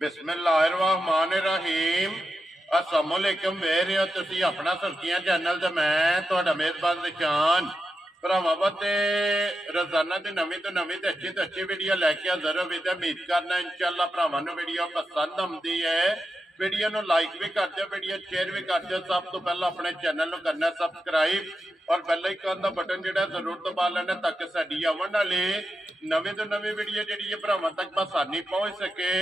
बिस्मिल्लाहिर्रहमानिर्रहीम अस्सलामुअलैकुम वे रहे हो तुसी अपना सुर्खियां चैनल ते मैं तुहाडा मेजबान निशान भरावां ते रोजाना दी नवीं तो अच्छी वीडियो लैके हाज़र होवे ते उम्मीद करना इंशाअल्लाह भरावां नूं वीडियो पसंद आउंदी है। वीडियो नूं लाइक भी कर दिओ, वीडियो शेयर भी कर दिओ। सब तो पहला अपने चैनल नूं करना सबसक्राइब और बेल आइकन दा बटन जिहड़ा जरूर दबा लेना ताकि साडी आउण वाली नवीं तो नवीं वीडियो जिहड़ी है भरावां तक बसानी पहुंच सके।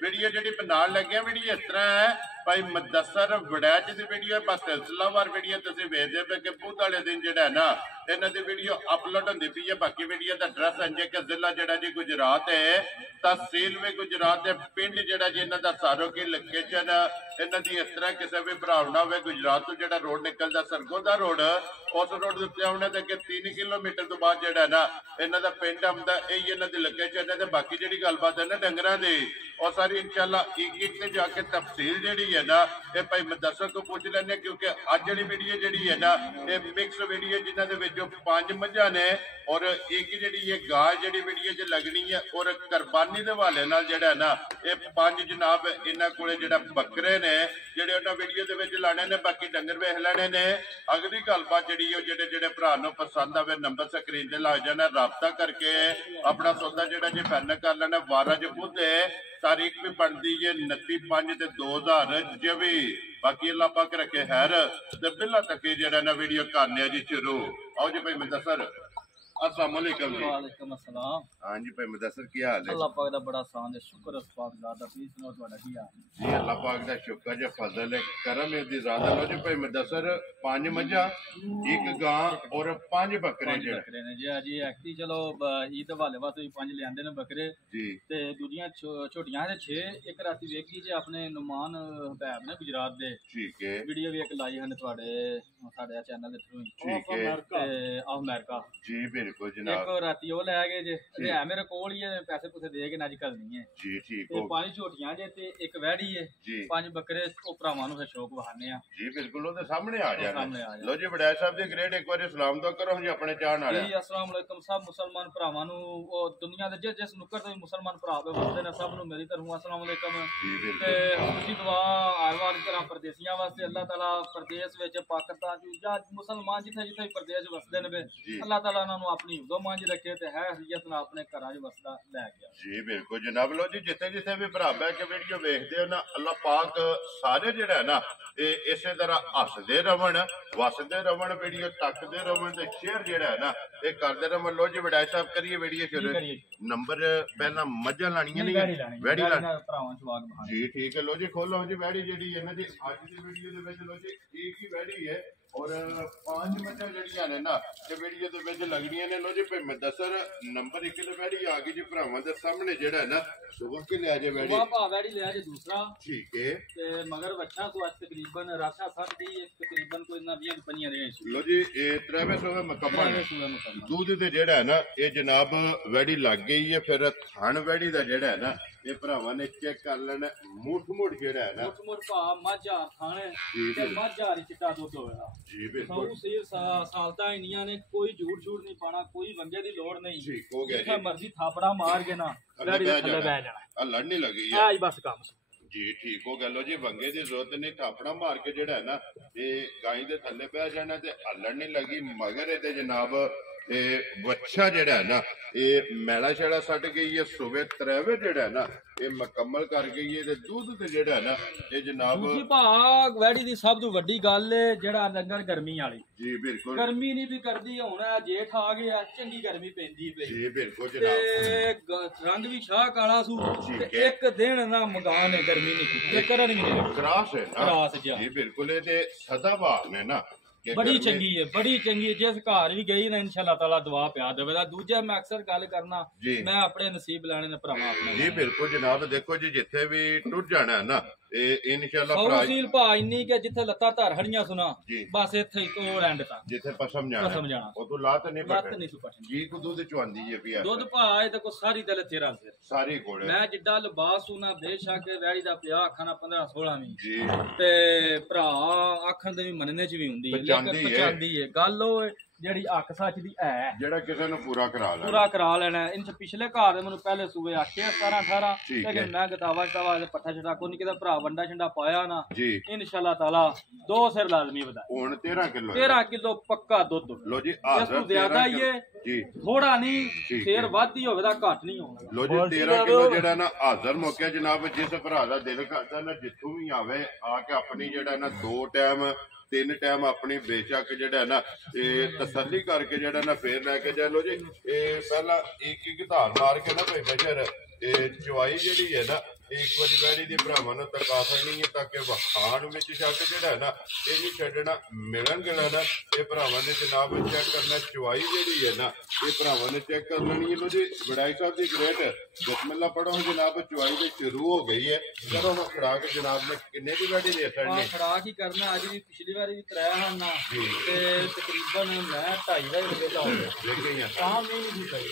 वीडियो जी बनाने लगे वीडियो इस तरह है भाई मुदस्सर वड़ैच की वीडियो बस सिलसिलावार वीडियो तुम वेखते पे कि बुध वाले दिन जो है ना इन्हों की वीडियो अपलोड होती पी है। बाकी वीडियो का एड्रैस है कि जिला जोड़ा जी गुजरात है, तहसील भी गुजरात है, पिंड जोड़ा जी इन्हों का सारो की लोकेशन इन्हों की इस तरह किसी भी भरावना हो गुजरात तो जो रोड निकलता सरगोदा रोड उस रोड के आने के 3 किलोमीटर तो बाद जो ना इन्हों का पिंड आता यही इन्हों की लोकेशन है। बाकी जी गलबात है ना डंगर की और सारी इंशाल्लाह एक से जाके तफसील जी है ना ये भाई मुदस्सर को पूछ लेने क्योंकि अज जी वीडियो जी है ना ये मिक्स वीडियो जिन्होंने 5 मझा ने और एक जी गाय जी वीडियो च लगनी है और कुरबानी के हवाले जोड़ा ना ये 5 जनाब इन्होंने को जो बकरे ने जोड़े उन्होंने वीडियो लाने ने। बाकी डंगर वेख लेने ने। अगली गलबात जी जो भरा पसंद आए नंबर स्क्रीन से लग जाना, रबता करके अपना सौदा जोड़ा जी फाइनल कर लेना। 12 बुध है, तारीख भी बनती है 29/5/2024। बाकी अल्लाह पाक रखे खैर ते बिल्ला तक जेड़ा ना वीडियो करने जी शुरू। आओ जी भाई मुदस्सर अस्सलाम वालेकुम जी। वालेकुम अस्सलाम। हां जी भाई मुदस्सर की हाल है? अल्लाह पाक दा बड़ा आसान है, शुक्र है पाक ज़ात दा। प्लीज सुनो ਤੁਹਾਡਾ ਕੀ ਹਾਲ है? जी अल्लाह पाक दा शुक्र है, फजल है, करम है दी ज़ात। लो जी भाई मुदस्सर 5 मझा, एक गां और 5 बकरे ने जी। जी एक्चुअली चलो ईद हवाले वास्ते 5 ले आंदे ने बकरे जी ते दूजियां छोटियां ने 6। एक राती वेखी जे अपने नुमान हबैब ने गुजरात दे, ठीक है, वीडियो भी एक लाई हन ਤੁਹਾਡੇ ਸਾਡੇ ਚੈਨਲ ਦੇ ਥਰੂ। ठीक है, अमेरिका जी बिल्कुल जनाब। एक राती वो लै गए जे ते है मेरे कोल ही है, पैसे पूसे दे के अज कल नहीं है जी ठीक ते हो 5 छोटियां जे ते एक वैड़ी है जी 5 बकरे ओ भरावां नूं फिर शौक वहाने आ जी बिल्कुल ਉਹਦੇ ਸਾਹਮਣੇ ਆ ਜਾਣਾ। सामने आ ਲੋ ਜੀ ਵਡੈਰ ਸਾਹਿਬ ਦੇ ਗ੍ਰੇਡ ਇੱਕ ਵਾਰੀ ਸਲਾਮ ਦੋ ਕਰੋ ਜੀ ਆਪਣੇ ਚਾਹਣ ਵਾਲੇ। जी अस्सलाम वालेकुम सब मुसलमान भरावां नूं ओ दुनिया दे जिस नुक्कड़ ते मुसलमान भरा पे वसदे ने सब नूं मेरी तरफों अस्सलाम वालेकुम। जी ते बिल्कुल खुशी दुआ हर वार तरह परदेसियां वास्ते अल्लाह ताला प्रदेश विच पाकिस्तान च या मुसलमान जिथे जिथे प्रदेश वसदे ने अल्लाह ताला उन्हां नूं अपनी हिफ्ज़ो मांझ रखे ते है हरियत नाल अपने घरां च वसदा लै गया जी बिल्कुल जनाब। लो जी जिथे जिथे भी भरा बह के वीडियो वेखदे हो ना अल्लाह पाक सारे जेड़ा है ना ये इसे तरह हसदे रवन वसदे रवन वीडियो तकदे रवन ते शेयर जेड़ा है ना ये करदे रवन। लो जी वडाई साहब करिए वीडियो शुरू। नंबर पहला मझां लाणियां नहीं वैड़ी लाणी भरावां स्वागत बहाने जी ठीक है। लो जी खोलो जी वैड़ी जेड़ी इन्हां दी अज दी वीडियो दे विच लो जी एक ही वैड़ी है और 5 मझां जड़ियां ने ना ते वीडियो दे विच लगणियां ने। लो जी भाई मुदस्सर नंबर 1 ते वैड़ी आ गई जी भरावां दे सामने जेड़ा है ना सुबह के ले आजे वैड़ी सुबह भा वैड़ी ले आजे दूसरा ठीक है। ते मगर बच्चा को आज तकरीबन राशा 60 तकरीबन कोई ना 20 पंजियां दे। लो जी ये 23 मुकम्मल दूध ते जेड़ा है ना ये जनाब वैड़ी लग गई है। फिर थान वैड़ी दा जेड़ा है ना ये भरावां ने चेक कर लेना मुठ जेड़ा है ना मुठ भा मझा थाने ते मझा री चिट्टा दुध होवेगा जी बिल्कुल। सालता इंडिया ने कोई झूठ नहीं पाना, कोई वंगे दी लोड़ नहीं। ठीक हो गया जी मर्जी थापड़ा मार के ना थल्ले बह जाना लड़नी लगी है बस काम जी ठीक हो गया। लो जी वंगे की जरूरत नहीं, थापड़ा मार के जेड़ा है ना ये गाय के थले बह जाना ते हलन नहीं लगी। मगर ये जनाब ये बच्चा जेड़ा है ना ये मैला शैला सट गई है। सुबह 3 जेड़ा है ना ये मुकम्मल कर गई है। दूध ते जेड़ा है ना ये जनाब भाग वैड़ी दी सब तो वड्डी गल है जेड़ा डंगर गर्मी वाली जी बिल्कुल गर्मी नहीं भी करदी हुण जेठ आ गया चंगी गर्मी पैंदी पई जी बिल्कुल जनाब। ते रंग भी शाह काला सू ते एक दिन ना मगान है गर्मी नहीं की करन भी नहीं क्रास है ना क्रास जी बिल्कुल। ये सदाबहार ने ना बड़ी चंगी है जिस घर भी गई ना इंशाअल्लाह ताला दुआ प्या देवेगा। दूजा मैं अक्सर गल करना मैं अपने नसीब लैने ने भरावां अपने जी बिल्कुल जनाब। देखो जी जिथे भी टुर जाना है ना इंशाअल्लाह तहसील भा इन्नी के जिथे लत्ता धर हड़ियां सुना बस इथे तो एंड तक जिथे पसम जाना ओ तो लात नहीं पटनी जी को दूध चवांदी है पिया दूध भा ए ते को सारी दल तेरा सिर सारी कोड़े मैं जिड्डा लिबास सुना बेशक वैड़ी दा पिया खाना 15-16 वी जी ते भरा आखण दे भी मनने च भी हुंदी है पचांदी है गल ओ ਜਿਹੜੀ ਅੱਖ ਸੱਚ ਦੀ ਹੈ ਜਿਹੜਾ ਕਿਸੇ ਨੂੰ ਪੂਰਾ ਕਰਾ ਲੈਣਾ ਇਨ ਚ ਪਿਛਲੇ ਘਰ ਦੇ ਮੈਨੂੰ ਪਹਿਲੇ ਸੂਬੇ ਆਖੇ 17 18 ਠੀਕ ਹੈ। ਲੇਕਿਨ ਮੈਂ ਗਤਾਵਾ ਦੇ ਪੱਠਾ ਛਟਾ ਕੋਈ ਨਹੀਂ ਕਿਦਾ ਭਰਾ ਵੰਡਾ ਛੰਡਾ ਪਾਇਆ ਨਾ ਜੀ ਇਨਸ਼ਾਅੱਲਾ ਤਾਲਾ 2 ਸਿਰ ਲਾਜ਼ਮੀ ਵਧਾਏ ਹੁਣ 13 ਕਿਲੋ 13 ਕਿਲੋ ਪੱਕਾ ਦੁੱਧ ਲੋ ਜੀ ਇਸ ਤੋਂ ਜ਼ਿਆਦਾ ਹੀ ਹੈ ਜੀ ਥੋੜਾ ਨਹੀਂ ਠੀਕ ਸਿਰ ਵੱਧ ਹੀ ਹੋਵੇ ਤਾਂ ਘੱਟ ਨਹੀਂ ਹੋਣਾ ਲੋ ਜੀ 13 ਕਿਲੋ ਜਿਹੜਾ ਨਾ ਹਾਜ਼ਰ ਮੌਕਿਆ ਜਨਾਬ ਜਿਸ ਭਰਾ ਦਾ ਦਿਲ ਕਰਦਾ ਨਾ ਜਿੱਥੋਂ ਵੀ ਆਵੇ ਆ ਕੇ ਆਪਣੀ ਜਿਹੜਾ ਨਾ 2 ਟਾਈਮ 3 ਟਾਈਮ ਆਪਣੀ ਬੇਸ਼ੱਕ ਜਿਹੜਾ ਨਾ ਇਹ ਤਸੱਲੀ ਕਰਕੇ ਜਿਹੜਾ ਨਾ ਫੇਰ ਲੈ ਕੇ ਜਾ ਲੋ ਜੀ ਇਹ ਪਹਿਲਾਂ ਇੱਕ ਧਾਰ ਮਾਰ ਕੇ ਨਾ ਭਾਈ ਬਸ਼ਰ ਇਹ ਚਵਾਈ ਜਿਹੜੀ ਹੈ ਨਾ ਇੱਕ ਵਾਰੀ ਵੈੜੀ ਦੇ ਭਰਾਵਾਂ ਨੂੰ ਤਕਾ ਫੜਨੀ ਹੈ ਤਾਂ ਕਿ ਵਖਾਣ ਵਿੱਚ ਸ਼ੱਕ ਜਿਹੜਾ ਹੈ ਨਾ ਇਹ ਨਹੀਂ ਛੱਡਣਾ ਮਿਲਣ ਗਲਾ ਨਾ ਇਹ ਭਰਾਵਾਂ ਨੇ ਜਨਾਬ ਚੈੱਕ ਕਰਨਾ ਚਵਾਈ ਜਿਹੜੀ ਹੈ ਨਾ ਇਹ ਭਰਾਵਾਂ ਨੇ ਚੈੱਕ ਕਰ ਲੈਣੀ ਹੈ ਲੋ ਜੀ ਬੜਾਈ ਸਾਹਿਬ ਦੀ ਗ੍ਰੇਟ ਬਿਸਮਿਲ੍ਲਾ ਪੜੋ ਜਨਾਬ ਚਵਾਈ ਦੇ ਸ਼ੁਰੂ ਹੋ ਗਈ ਹੈ ਜਦੋਂ ਮੈਂ ਖੜਾਕ ਜਨਾਬ ਨੇ ਕਿੰਨੇ ਦੀ ਵੈੜੀ ਦੇ ਛੱਡਣੀ ਖੜਾਕ ਹੀ ਕਰਨਾ ਅੱਜ ਵੀ ਪਿਛਲੀ ਵਾਰੀ ਵੀ ਕਰਾਇਆ ਹਨ ਨਾ ਤੇ ਤਕਰੀਬਨ ਮੈਂ 2:30 ਵਜੇ ਵੇਲਾ ਹੋ ਗਿਆ ਦੇਖੀ ਆ ਸ਼ਾਮ ਨਹੀਂ ਸੀ ਪਈ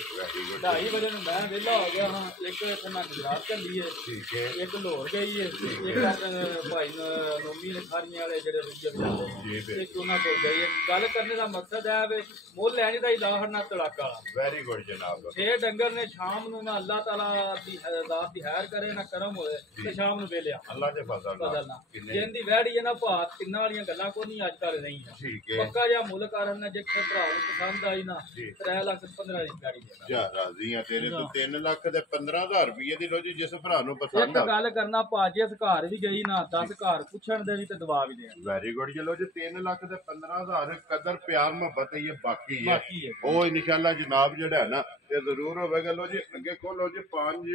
2:30 ਵਜੇ ਨੂੰ ਮੈਂ ਵੇਲਾ ਹੋ ਗਿਆ ਹਾਂ ਇੱਕ ਨਾ ਗੁਜਰਾਤ ਚੱਲੀ ਹੈ ਠੀਕ ਹੈ ਇੱਕ ਲਾਹੌਰ ਗਈ ਹੈ ਇੱਕ ਭਾਈ ਨੋਮੀ ਨੇ ਖਾਰੀਆਂ ਵਾਲੇ ਜਿਹੜੇ ਰੁਜੇ ਵਿਚਾਰੇ ਇੱਕ ਉਹਨਾਂ ਕੋਲ ਗਈ ਹੈ ਗੱਲ ਕਰਨੇ ਦਾ ਮਕਸਦ ਹੈ ਵੀ ਮੁੱਲ ਲੈਣ ਦਾ ਇਲਾਹ ਨਾ ਤੜਾਕਾ ਵੈਰੀ ਗੁੱਡ ਜਨਾਬ ਇਹ ਡੰਗਰ ਨੇ ਸ਼ਾਮ ਨੂੰ ਨਾ ਅੱਲਾਹ ਤਾਲਾ ਦੀ ਜ਼ਾਤ ਦੀ ਹੈਰ ਕਰੇ ਨਾ ਕਰਮ ਹੋਏ ਤੇ ਸ਼ਾਮ ਨੂੰ ਵੇਲਿਆ ਅੱਲਾਹ ਦੇ ਫਜ਼ਲ ਨਾਲ ਜਿੰਦੀ ਵੈੜੀ ਹੈ ਨਾ ਭਾਤ ਤਿੰਨਾਂ ਵਾਲੀਆਂ ਗੱਲਾਂ ਕੋਈ ਨਹੀਂ ਅੱਜ ਕੱਲ ਨਹੀਂ ਠੀਕ ਹੈ ਪੱਕਾ ਜਿਹਾ ਮੁੱਲ ਕਰਨ ਨਾ ਜੇ ਭਰਾ ਨੂੰ ਪਸੰਦ ਆਈ ਨਾ 3,15,000 ਦੀ ਗਾੜੀ ਦੇ ਜਾ ਰਾਜ਼ੀ ਆ ਤੇਰੇ ਤੋਂ 3 ਲੱਖ ਤੇ 15,000 ਰੁਪਏ ਦੀ ਲੋ ਜੀ ਜਿਸ ਭਰਾ ਨੂੰ ਪਸੰਦ ਇੱਕ ਗੱਲ ਕਰਨਾ ਭਾਜੀ ਇਸ ਘਰ ਵੀ ਗਈ ਨਾ 10 ਘਰ ਪੁੱਛਣ ਦੇ ਵੀ ਤੇ ਦਵਾ ਵੀ ਦੇ ਵੈਰੀ ਗੁੱਡ ਚਲੋ ਜੀ 3 ਲੱਖ ਤੇ 15,000 ਕਦਰ ਪਿਆਰ ਮੁਹੱਬਤ ਇਹ ਬਾਕੀ ਹੈ ਬਾਕੀ ਹੈ ਉਹ ਇਨਸ਼ਾਅੱਲਾ ਜਨਾਬ ਜਿਹੜਾ ਹੈ ਨਾ ਇਹ ਜ਼ਰੂਰ ਹੋਵੇਗਾ ਲੋ ਜੀ ਅੱਗੇ ਖੋਲੋ ਜੀ 5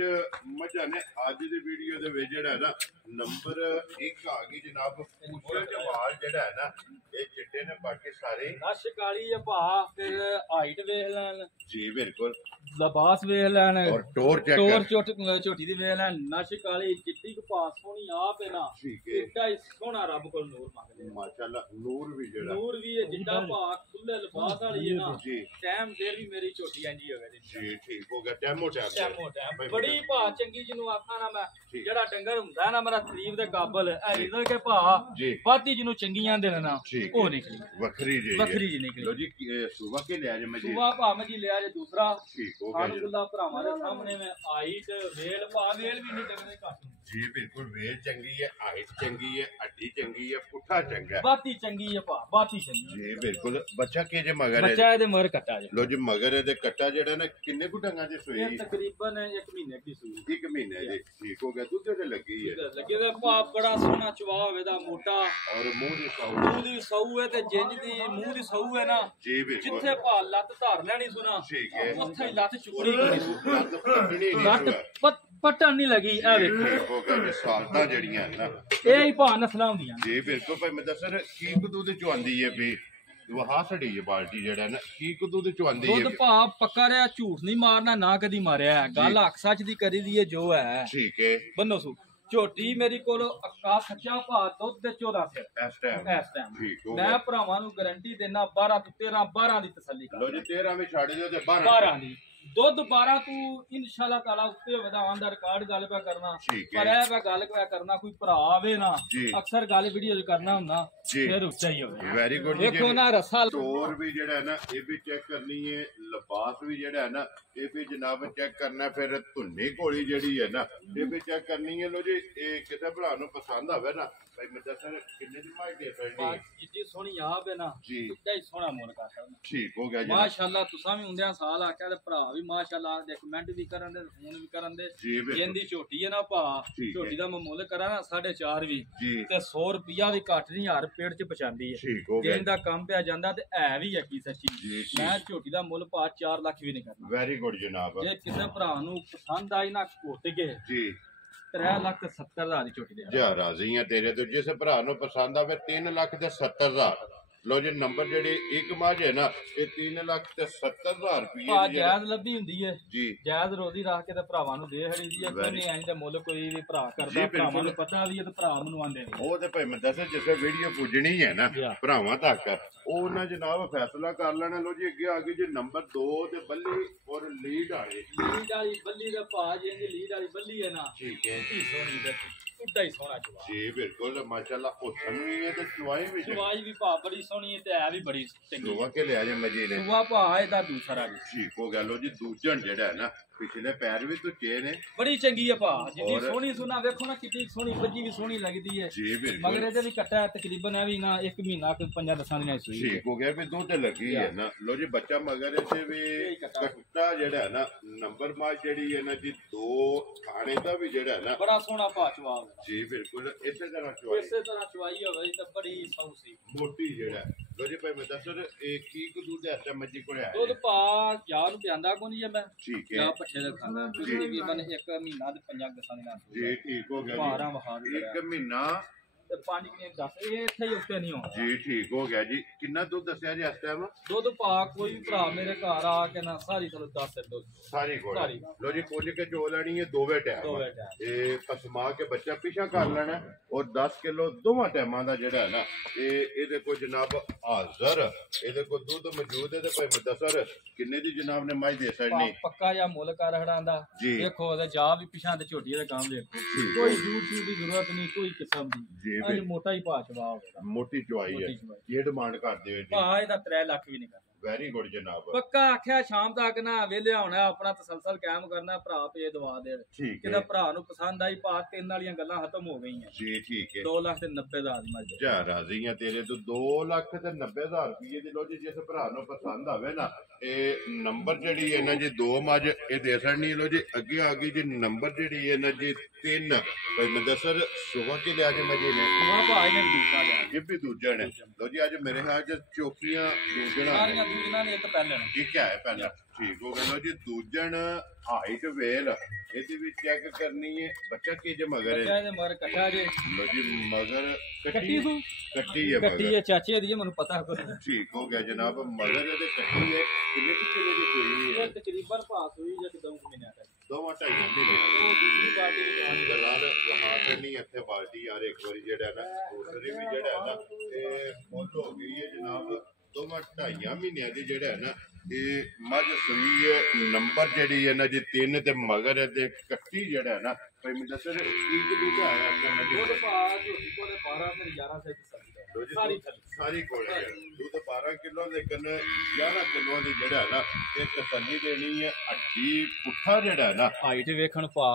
ਮੱਝਾਂ ਨੇ ਅੱਜ ਦੀ ਵੀਡੀਓ ਦੇ ਵਿੱਚ ਜਿਹੜਾ ਹੈ ਨਾ ਨੰਬਰ 1 ਆ ਗਈ ਜਨਾਬ ਪੂਛਲ ਜਵਾਲ ਜਿਹੜਾ ਹੈ ਨਾ ਇਹ ਚਿੱਟੇ ਨੇ ਬਾਕੀ ਸਾਰੇ ਨਸ਼ ਕਾਲੀ ਹੈ ਭਾ ਫਿਰ ਹਾਈਟ ਵੇਖ ਲੈਣ ਜੀ ਬਿਲਕੁਲ ਲਬਾਸ ਵੇਖ ਲੈਣ ਔਰ ਟੋਰ ਚੈੱਕ ਟੋਰ ਝੋਟੀ ਦੀ ਵੇਖ ਲੈਣ ਨਸ਼ ਕਾਲੀ ਚਿੱਟੀ ਕਪਾਸ ਸੋਹਣੀ ਆਪ ਹੈ ਨਾ ਠੀਕ ਹੈ ਇੱਡਾ ਹੀ ਸੋਹਣਾ ਰੱਬ ਕੋਲ ਨੂਰ ਮੰਗਦੇ ਮਾਸ਼ਾਅੱਲਾ ਨੂਰ ਵੀ ਜਿਹੜਾ ਨੂਰ ਵੀ ਹੈ ਜਿੱਡਾ ਭਾ ਖੁੱਲੇ ਲਬਾਸ ਵਾਲੀ ਹੈ ਨਾ ਜੀ ਟਾਈਮ ਦੇਰ ਵੀ ਮੇਰੀ ਝੋਟੀ ਇੰਜੀ ਹੋਵੇ ਜੀ ਠੀਕ ਹੋ ਗਿਆ ਟੈਮੋ ਟੈਮ ਬੜੀ ਭਾ ਚੰਗੀ ਜਿਹਨੂੰ ਆਖਾਂ ਨਾ ਮੈਂ ਜਿਹੜਾ ਡੰਗਰ ਹੁੰਦਾ ਨਾ ਮੇਰਾ ਤਰੀਫ ਦੇ ਕਾਬਲ ਐ ਰਿਜ਼ਲ ਕੇ ਭਾ ਬਾਤੀ ਜਿਹਨੂੰ ਚੰਗੀਆਂ ਦੇ ਨਾ ਉਹ ਨਿਕਲੀ ਵੱਖਰੀ ਜੀ ਨਿਕਲੀ ਲੋ ਜੀ ਸੁਬਾ ਕੇ ਲਿਆ ਜੇ ਮੈਂ ਜੀ ਸੁਬਾ ਭਾ ਮੈਂ ਜੀ ਲਿਆ ਜੇ ਦੂਸਰਾ ਠੀਕ ਹੋ ਗਿਆ ਜੀ ਅੱਲਾਹ ਭਰਾਵਾਂ ਦੇ ਸਾਹਮਣੇ ਮੈਂ ਆਈ ਤੇ ਵੇਲ ਭਾ ਵੇਲ ਵੀ ਨਹੀਂ ਡੰਗਰੇ ਘੱਟ ਜੀ ਬਿਲਕੁਲ ਵੇਲ ਚੰਗੀ ਹੈ ਹਾਈਟ ਚੰਗੀ ਹੈ ਹੱਡੀ ਚੰਗੀ ਹੈ ਪੁੱਠਾ ਚੰਗਾ ਹੈ ਬਾਤੀ ਚੰਗੀ ਹੈ ਭਾ ਬਾਤੀ ਚੰਗੀ ਜੀ ਬਿਲਕੁਲ ਬੱਚਾ ਕੀ ਜੇ ਮਗਰ ਹੈ ਬੱਚਾ ਇਹਦੇ ਮਗਰ ਕੱਟਾ ਜੇ ਲੋ ਜੀ ਮਗਰ ਇਹਦੇ ਕੱਟਾ ਜਿਹੜਾ ਨਾ ਕਿੰਨੇ ਕੁ ਡੰਗਾਂ ਚ ਸੋਈ ਇਹ ਤਕਰੀਬਨ 1 ਮਹੀਨੇ ਦੀ ਸੂਈ 1 ਮਹੀਨੇ ਦੇ ਠੀਕ ਹੋ ਗਿਆ ਦੁੱਧ ਤੇ ਲੱਗੀ ਹੈ ਲੱਗੇ ਦਾ ਭਾ ਬੜਾ ਸੋਹਣਾ ਚਵਾ ਹੋਵੇ ਦਾ ਮੋਟਾ ਔਰ ਮੂੰਹ ਦੀ ਸੌ ਮੂੰਹ ਦੀ ਸਹੂ ਹੈ ਤੇ ਜਿੰਜ ਦੀ ਮੂੰਹ ਦੀ ਸਹੂ ਹੈ ਨਾ ਜੀ ਬਿਲਕੁਲ ਜਿੱਥੇ ਭਾ ਲੱਤ ਧਾਰ ਲੈਣੀ ਸੁਣਾ ਠੀਕ ਹੈ ਉੱਥੇ ਹੀ ਲੱਤ ਚੁਕੜੀ ਲੱਤ ਪੱਟਣੀ ਨਹੀਂ ਲੱਤ ਪੱਟਣ ਨਹੀਂ ਲੱਗੀ ਇਹ ਵੇਖੋ ਹੋ ਗਿਆ ਜੀ ਸਾਲਤਾਂ ਜਿਹੜੀਆਂ ਨਾ ਇਹ ਹੀ ਭਾ ਨਸਲਾਂ ਹੁੰਦੀਆਂ ਜੀ ਬਿਲਕੁਲ ਭਾਈ ਮੈਂ ਦੱਸਰ ਕੀ ਦੁੱਧ ਚੋਂ ਆਂਦੀ ਹੈ ਵੀ ਵਹਾ ਸੜੀ ਹੈ ਬਾਲਟੀ ਜਿਹੜਾ ਨਾ ਕੀ ਦੁੱਧ ਚੋਂ ਆਂਦੀ ਹੈ ਦੁੱਧ ਭਾ ਪੱਕਾ ਰਿਹਾ ਝੂਠ ਨਹੀਂ ਮਾਰਨਾ ਨਾ ਕਦੀ ਮਾਰਿਆ ਗੱਲ ਹੱਕ ਸੱਚ ਦੀ ਕਰੀ ਦੀ ਹੈ ਜੋ ਹੈ ਠੀਕ ਹੈ ਬੰਨੋ ਸੂ ਝੋਟੀ ਮੇਰੀ ਕੋਲ ਅੱਕਾ ਸੱਚਾ ਭਾ ਦੁੱਧ ਦੇ 14 ਸਿਰ ਇਸ ਟਾਈਮ ਠੀਕ ਹੋ ਮੈਂ ਭਰਾਵਾਂ ਨੂੰ ਗਾਰੰਟੀ ਦੇਣਾ 12 ਤੋਂ 13 12 ਦੀ ਤਸੱਲੀ ਕਰ ਲੋ ਜੀ 13 ਵੀ ਛੱਡ ਦਿਓ ਤੇ 12 ਦੀ ਦੁੱਧ 12 ਤੂੰ ਇਨਸ਼ਾਅੱਲਾ ਤਾਲਾ ਉੱਤੇ ਹੋਵੇ ਦਾ ਆਂਦਾ ਰਿਕਾਰਡ ਗੱਲ ਪਿਆ ਕਰਨਾ ਪਰ ਇਹ ਪਿਆ ਗੱਲ ਪਿਆ ਕਰਨਾ ਕੋਈ ਭਰਾ ਆਵੇ ਨਾ ਅਕਸਰ ਗੱਲ ਵੀਡੀਓ ਚ ਕਰਨਾ ਹੁੰਦਾ ਫਿਰ ਉੱਚਾ ਹੀ ਹੋਵੇ ਵੈਰੀ ਗੁੱਡ ਦੇਖੋ ਨਾ ਰਸਾ ਟੋਰ ਵੀ ਜਿਹੜਾ ਹੈ ਨਾ ਇਹ ਵੀ ਚੈੱਕ ਕਰਨੀ ਹੈ ਲਿਬਾਸ ਵੀ ਜਿਹੜਾ ਹੈ ਨਾ ਇਹ ਵੀ ਜਨਾਬ ਚੈੱਕ ਕਰਨਾ ਫਿਰ ਧੁੰਨੀ ਘੋੜੀ ਜਿਹੜੀ ਹੈ ਨਾ ਇਹ ਵੀ ਚੈੱਕ ਕਰਨੀ ਹੈ ਲੋ ਜੀ ਇਹ ਕਿਸੇ ਭਰਾ ਨੂੰ ਪਸੰਦ ਆਵੇ ਨਾ ਭਾਈ ਮੈਂ ਦੱਸਾਂ ਕਿੰਨੇ ਦੀ ਮਾਈ ਦੇ ਪੈਣੀ ਜਿੱਡੀ ਸੋਹਣੀ ਆਪ ਹੈ ਨਾ ਜੀ ਉੱਡਾ ਹੀ ਸੋਹਣਾ ਮੁੱਲ ਕਰਦਾ ਠੀਕ ਹੋ ਗਿਆ ਜੀ ਮਾਸ਼ਾਅੱਲਾ ਤੁਸੀਂ ਵੀ ਹੁੰਦਿਆਂ ਸਾਲ ਆਖਿਆ ਤੇ ਭਰਾ ਵੀ ਮਾਸ਼ਾਅੱਲਾ ਦੇ ਕਮੈਂਟ ਵੀ ਕਰਨ ਦੇ ਫੋਨ ਵੀ ਕਰਨ ਦੇ ਜਿੰਦੀ ਝੋਟੀ ਹੈ ਨਾ ਭਾ ਝੋਟੀ ਦਾ ਮੈਂ ਮੁੱਲ ਕਰਾਂ ਨਾ 4.5 ਵੀ ਤੇ 100 ਰੁਪਿਆ ਵੀ ਘੱਟ ਨਹੀਂ ਹਰ ਪੇੜ ਚ ਪਛਾਂਦੀ ਹੈ ਜਿੰਦਾ ਕੰਮ ਪਿਆ ਜਾਂਦਾ ਤੇ ਹੈ ਵੀ ਯਕੀ ਸੱਚੀ ਮੈਂ ਝੋਟੀ ਦਾ ਮੁੱਲ ਭਾ 4 ਲੱਖ ਵੀ ਨਹੀਂ ਕਰਨਾ ਵੈਰੀ ਗੁੱਡ ਜਨਾਬ ਜੇ ਕਿਸੇ ਭਰਾ ਨੂੰ ਪਸੰਦ ਆਈ ਨਾ ਘੁੱਟ ਕੇ ਜੀ 3,70,000 ਦੀ ਝੋਟੀ ਦੇ ਜਾ ਰਾਜ਼ੀ ਆ ਤੇਰੇ ਤੋਂ ਜਿਸ ਭਰਾ ਨੂੰ ਪਸੰਦ ਆਵੇ 3,70,000 ਲੋ ਜੀ ਨੰਬਰ ਜਿਹੜੇ ਇੱਕ ਮਾਝ ਹੈ ਨਾ ਇਹ 3,70,000 ਰੁਪਏ ਭਾ ਜਾਇਜ਼ ਲੱਭੀ ਹੁੰਦੀ ਹੈ ਜੀ ਜਾਇਜ਼ ਰੋਜ਼ੀ ਰੱਖ ਕੇ ਤੇ ਭਰਾਵਾਂ ਨੂੰ ਦੇ ਹੜੀ ਦੀ ਹੈ ਕੋਈ ਐਂ ਦਾ ਮੁੱਲ ਕੋਈ ਵੀ ਭਰਾ ਕਰਦਾ ਭਰਾਵਾਂ ਨੂੰ ਪਤਾ ਵੀ ਹੈ ਤੇ ਭਰਾ ਮੈਨੂੰ ਆਂਦੇ ਨੇ ਉਹ ਤੇ ਭਾਈ ਮੈਂ ਦੱਸ ਜਿਸੇ ਵੀਡੀਓ ਪੁੱਜਣੀ ਹੈ ਨਾ ਭਰਾਵਾਂ ਤੱਕ ਉਹ ਉਹਨਾਂ ਜਨਾਬ ਫੈਸਲਾ ਕਰ ਲੈਣਾ ਲੋ ਜੀ ਅੱਗੇ ਆ ਗਈ ਜੀ ਨੰਬਰ 2 ਤੇ ਬੱਲੀ ਔਰ ਲੀਡ ਵਾਲੀ ਬੱਲੀ ਦਾ ਭਾ ਜੀ ਲੀਡ ਵਾਲੀ ਬੱਲੀ ਹੈ ਨਾ ਠੀਕ ਹੈ ਸੋਹਣੀ ਉੱਡਾ ਹੀ ਸੋਹਣਾ ਚਵਾ ਜੀ ਬਿਲਕੁਲ ਮਾਸ਼ਾਅੱਲਾ ਹੁਸਨ ਵੀ ਹੈ ਤੇ ਚਵਾਈ ਵੀ ਹੈ। ਚਵਾਈ ਵੀ ਭਾ ਬੜੀ ਸੋਹਣੀ ਤੇ ਹੈ ਵੀ ਬੜੀ ਚੰਗੀ ਦੋਵਾ ਕੇ ਲਿਆ ਜੇ ਮਜੀ ਨੇ ਚਵਾ ਭਾ ਇਹਦਾ ਦੂਸਰਾ ਜੀ ਠੀਕ ਹੋ ਗਿਆ। ਲੋ ਜੀ ਦੂਜਣ ਜਿਹੜਾ ਹੈ ਨਾ ਪਿਛਲੇ ਪੈਰ ਵੀ ਤੁੱਚੇ ਨੇ ਬੜੀ ਚੰਗੀ ਹੈ ਭਾ ਜਿੱਡੀ ਸੋਹਣੀ ਸੁਣਾ ਵੇਖੋ ਨਾ ਕਿੰਨੀ ਸੋਹਣੀ ਬੱਜੀ ਵੀ ਸੋਹਣੀ ਲੱਗਦੀ ਹੈ ਜੀ ਬਿਲਕੁਲ ਮਗਰ ਇਹਦੇ ਵੀ ਕੱਟਾ ਤਕਰੀਬਨ ਇਹ ਵੀ ਨਾ 1 ਮਹੀਨਾ ਕਿ 5-10 ਦਿਨਾਂ ਦੀ ਸੂਈ ਠੀਕ ਹੋ ਗਿਆ ਵੀ ਦੁੱਧ ਲੱਗੀ ਹੈ ਨਾ। ਲੋ ਜੀ ਬੱਚਾ ਮਗਰ ਇਹਦੇ ਵੀ ਕੱਟਾ ਜਿਹੜਾ ਹੈ ਨਾ ਨੰਬਰ ਮਾਰ ਜਿਹੜੀ ਹੈ ਨਾ ਜੀ 2 ਖਾਣੇ ਦਾ ਵੀ ਜਿਹੜਾ ਹੈ ਨਾ ਬੜਾ ਸੋਹਣਾ ਭਾ ਚਵਾ ਜੀ ਬਿਲਕੁਲ ਇਸੇ ਤਰ੍ਹਾਂ ਚਵਾਈ ਹੋਵੇ ਤਾਂ ਬੜੀ ਸੌ ਸੀ ਮੋਟੀ ਜਿਹੜਾ ਲੋ ਜੀ ਭਾਈ ਮੈਂ ਦੱਸਰ ਇਹ ਕੀ ਕੁ ਦੁੱਧ ਹੈ ਮੱਜੀ ਕੋਲ ਹੈ ਦੁੱਧ ਭਾ ਯਾਰ ਪਿਆਂਦਾ ਕੋ ਨਹੀਂ ਮੈਂ ਠੀਕ ਹੈ ਜਾਂ ਪੱਠੇ ਦਾ ਖਾਂਦਾ ਤਕਰੀਬਨ 1 ਮਹੀਨਾ ਤੇ 5-10 ਦਿਨਾਂ ਜੀ ਠੀਕ ਹੋ ਗਿਆ ਭਾਰਾ ਵਹਾ ਜੀ 1 ਮਹੀਨਾ ਤੇ 5 ਕਿਨੇ 10 ਇਹ ਇੱਥੇ ਹੀ ਉੱਤੇ ਨਹੀਂ ਹੋਣਾ ਜੀ ਠੀਕ ਹੋ ਗਿਆ ਜੀ। ਕਿੰਨਾ ਦੁੱਧ ਦੱਸਿਆ ਜੀ ਇਸ ਟਾਈਮ ਦੁੱਧ ਪਾ ਕੋਈ ਭਰਾ ਮੇਰੇ ਘਰ ਆ ਕੇ ਨਾ ਸਾਰੀ ਚਲੋ 10 ਦੁੱਧ ਸਾਰੀ ਕੋਲ ਲੋ ਜੀ ਕੁਝ ਕੇ ਚੋ ਲੈਣੀ ਹੈ ਦੋਵੇਂ ਟਾਈਮ ਇਹ ਪਸਮਾ ਕੇ ਬੱਚਾ ਪਿਛਾ ਕਰ ਲੈਣਾ ਔਰ 10 ਕਿਲੋ ਦੋਵਾਂ ਟਾਈਮਾਂ ਦਾ ਜਿਹੜਾ ਹੈ ਨਾ ਇਹ ਇਹਦੇ ਕੋਲ ਜਨਾਬ ਹਾਜ਼ਰ ਇਹਦੇ ਕੋਲ ਦੁੱਧ ਮੌਜੂਦ ਹੈ ਤੇ ਭਾਈ ਮੁਦੱਸਰ ਕਿੰਨੇ ਦੀ ਜਨਾਬ ਨੇ ਮਾਈ ਦੇ ਸਕਣੀ ਪੱਕਾ ਜਾਂ ਮੁੱਲ ਕਰ ਹੜਾਂਦਾ ਦੇਖੋ ਉਹਦੇ ਜਾ ਵੀ ਪਿਛਾਂ ਤੇ ਝੋਟੀ ਦਾ ਕੰਮ ਦੇਖੋ ਕੋਈ ਦੂਰ ਦੀ ਜ਼ਰੂਰਤ ਨਹੀਂ ਕੋਈ ਕਿਸਮ ਦੀ ਅੱਜ ਮੋਟਾ ਹੀ ਭਾ ਚਵਾ ਮੋਟੀ ਚਵਾਈ ਹੈ ਕੀ ਡਿਮਾਂਡ ਕਰਦੇ ਹੋ ਜੀ ਭਾ ਇਹਦਾ 3 ਲੱਖ ਵੀ ਨਹੀਂ ਕਰਦਾ ਵੈਰੀ ਗੁੱਡ ਜਨਾਬ ਪੱਕਾ ਆਖਿਆ ਸ਼ਾਮ ਤੱਕ ਨਾ ਵੇਲੇ ਹੋਣਾ ਆਪਣਾ ਤਸਲਸਲ ਕਾਇਮ ਕਰਨਾ ਭਰਾ ਪੇ ਦਵਾ ਦੇ ਕਿਦਾ ਭਰਾ ਨੂੰ ਪਸੰਦ ਆਈ ਪਾ ਤਿੰਨ ਵਾਲੀਆਂ ਗੱਲਾਂ ਖਤਮ ਹੋ ਗਈਆਂ ਜੀ ਠੀਕ ਹੈ 2,90,000 ਦੀ ਮੱਝ ਜਾ ਰਾਜ਼ੀ ਆ ਤੇਰੇ ਤੋਂ 2,90,000 ਰੁਪਏ ਦੀ ਲੋ ਜੀ ਜਿਸ ਭਰਾ ਨੂੰ ਪਸੰਦ ਆਵੇ ਨਾ ਇਹ ਨੰਬਰ ਜਿਹੜੀ ਹੈ ਨਾ ਜੀ 2 ਮੱਝ ਇਹ ਦੇ ਸਕਣੀ ਲੋ ਜੀ ਅੱਗੇ ਆ ਗਈ ਜੀ ਨੰਬਰ ਜਿਹੜੀ ਹੈ ਨਾ ਜੀ 3 ਭਾਈ ਮੁਦੱਸਰ ਸੁਬਹ ਕੇ ਲਿਆ ਕੇ ਮਜੇ ਨੇ ਸੁਬਹ ਭਾਈ ਨੇ ਦੂਸਰਾ ਲਿਆ ਇਹ ਵੀ ਦੂਜਾ ਨੇ ਲੋ ਜੀ ਅੱਜ ਮੇਰੇ ਹਾਲ ਚ ਚੋਕੀਆਂ ਦੂਜਣਾ ਦੂਜਣਾ ਨੇ ਇੱਕ ਪਹਿਲਾਂ ਇਹ ਕਿਆ ਹੈ ਪਹਿਲਾਂ ਠੀਕ ਹੋ ਗਿਆ ਲੋ ਜੀ ਦੂਜਣ ਹਾਈਟ ਵੇਲ ਇਹਦੇ ਵਿੱਚ ਚੈੱਕ ਕਰਨੀ ਹੈ ਬੱਚਾ ਕੀ ਜੇ ਮਗਰ ਹੈ ਇਹਦੇ ਮਗਰ ਕੱਟਾ ਜੇ ਲੋ ਜੀ ਮਗਰ ਕੱਟੀ ਹੈ ਮਗਰ ਕੱਟੀ ਹੈ ਚਾਚੇ ਦੀ ਮੈਨੂੰ ਪਤਾ ਕੋਈ ਠੀਕ ਹੋ ਗਿਆ ਜਨਾਬ ਮਗਰ ਇਹਦੇ ਕੱਟੀ ਹੈ ਕਿੰਨੇ ਕਿਲੋ ਦੀ ਹੋਈ ਹੈ ਤਕਰੀਬਨ ਪਾਸ ਹੋਈ ਜਾਂ 2 ਮਹੀਨਿਆਂ ਤੱਕ 2-2.5 ਮਹੀਨੇ ਦੂਜੀ ਪਾਰਟੀ ਦਲਾਲ ਵਹਾ ਤੇ ਨਹੀਂ ਇੱਥੇ ਪਾਰਟੀ ਯਾਰ ਇੱਕ ਵਾਰੀ ਜਿਹੜਾ ਨਾ ਦੂਸਰੀ ਵੀ ਜਿਹੜਾ ਹੈ ਨਾ ਇਹ ਬਹੁਤ ਹੋ ਗਈ ਹੈ ਜਨਾਬ 2-2.5 ਮਹੀਨਿਆਂ ਦੀ ਜਿਹੜਾ ਹੈ ਨਾ ਇਹ ਮੱਝ ਸੂਈ ਹੈ ਨੰਬਰ ਜਿਹੜੀ ਹੈ ਨਾ ਜੀ 3 ਤੇ ਮਗਰ ਇਹਦੇ ਕੱਟੀ ਜਿਹੜਾ ਹੈ ਨਾ ਭਾਈ ਮੈਨੂੰ ਦੱਸੋ ਕੀ ਦੁੱਧ ਆਇਆ ਆਪਣਾ ਦੁੱਧ ਪਾ ਝੋਟੀ ਕੋਲੇ 12 ਤੇ 11 ਸੇ ਸਾਰੀ ਕੋਲ ਦੁੱਧ 12 ਕਿਲੋ ਲੇਕਿਨ 11 ਕਿਲੋ ਦੀ ਜਿਹੜਾ ਨਾ ਇਹ ਤਸੱਲੀ ਦੇਣੀ ਹੈ ਹੱਡੀ ਪੁੱਠਾ ਜਿਹੜਾ ਹੈ ਨਾ ਹਾਈਟ ਵੇਖਣ ਭਾ